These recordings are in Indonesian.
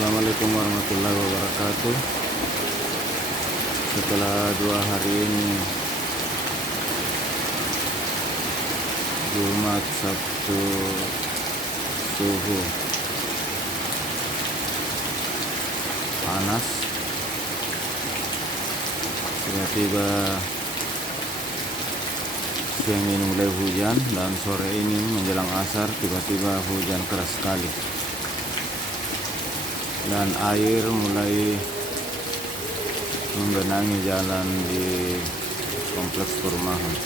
Assalamualaikum warahmatullahi wabarakatuh. Setelah 2 hari ini, Jumat, Sabtu, suhu panas, tiba-tiba siang ini mulai hujan, dan sore ini menjelang asar tiba-tiba hujan keras sekali, dan air mulai menggenangi jalan di kompleks perumahan.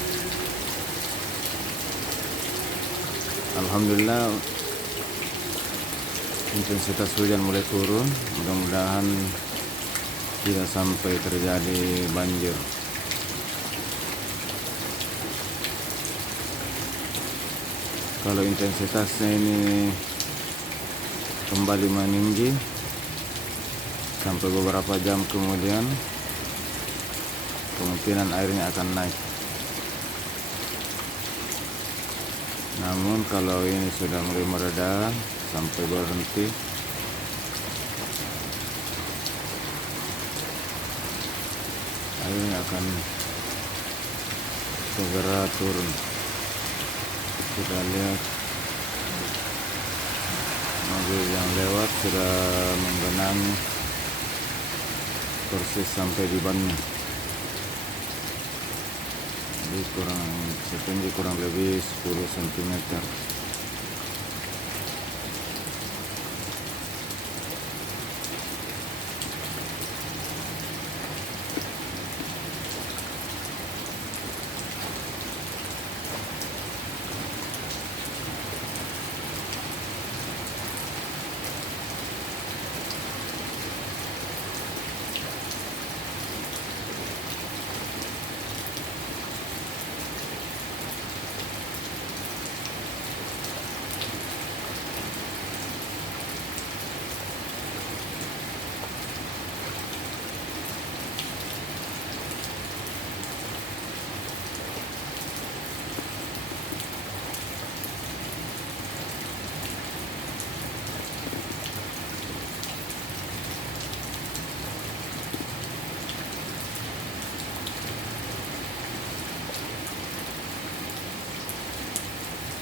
Alhamdulillah, intensitas hujan mulai turun. Mudah-mudahan tidak sampai terjadi banjir. Kalau intensitasnya ini kembali meninggi sampai beberapa jam kemudian, kemungkinan airnya akan naik. Namun kalau ini sudah mulai mereda sampai berhenti, airnya akan segera turun. Kita lihat mobil yang lewat sudah menggenangi persis sampai di bannya. Jadi setinggi kurang lebih 10 cm.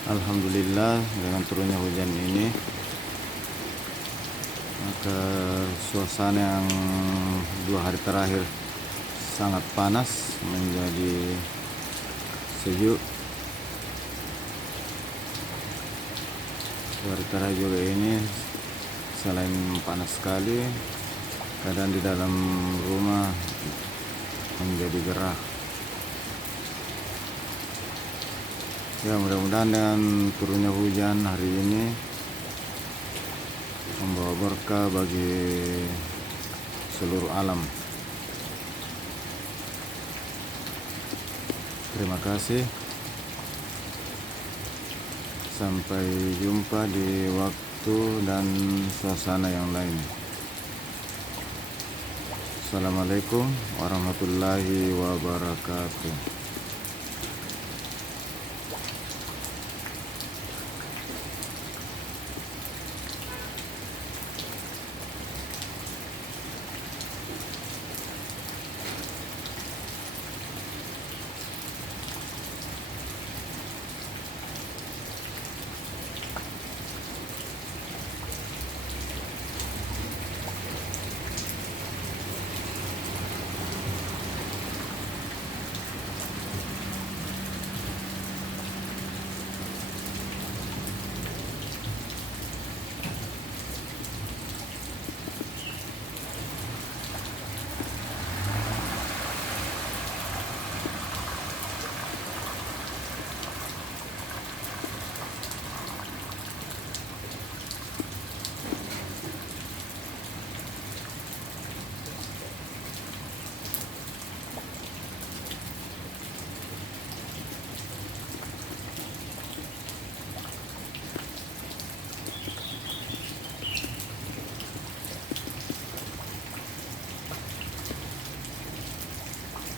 Alhamdulillah, dengan turunnya hujan ini, maka suasana yang 2 hari terakhir sangat panas menjadi sejuk. 2 hari terakhir juga ini selain panas sekali, keadaan di dalam rumah menjadi gerah. Ya, mudah-mudahan dengan turunnya hujan hari ini membawa berkah bagi seluruh alam. Terima kasih. Sampai jumpa di waktu dan suasana yang lain. Assalamualaikum warahmatullahi wabarakatuh.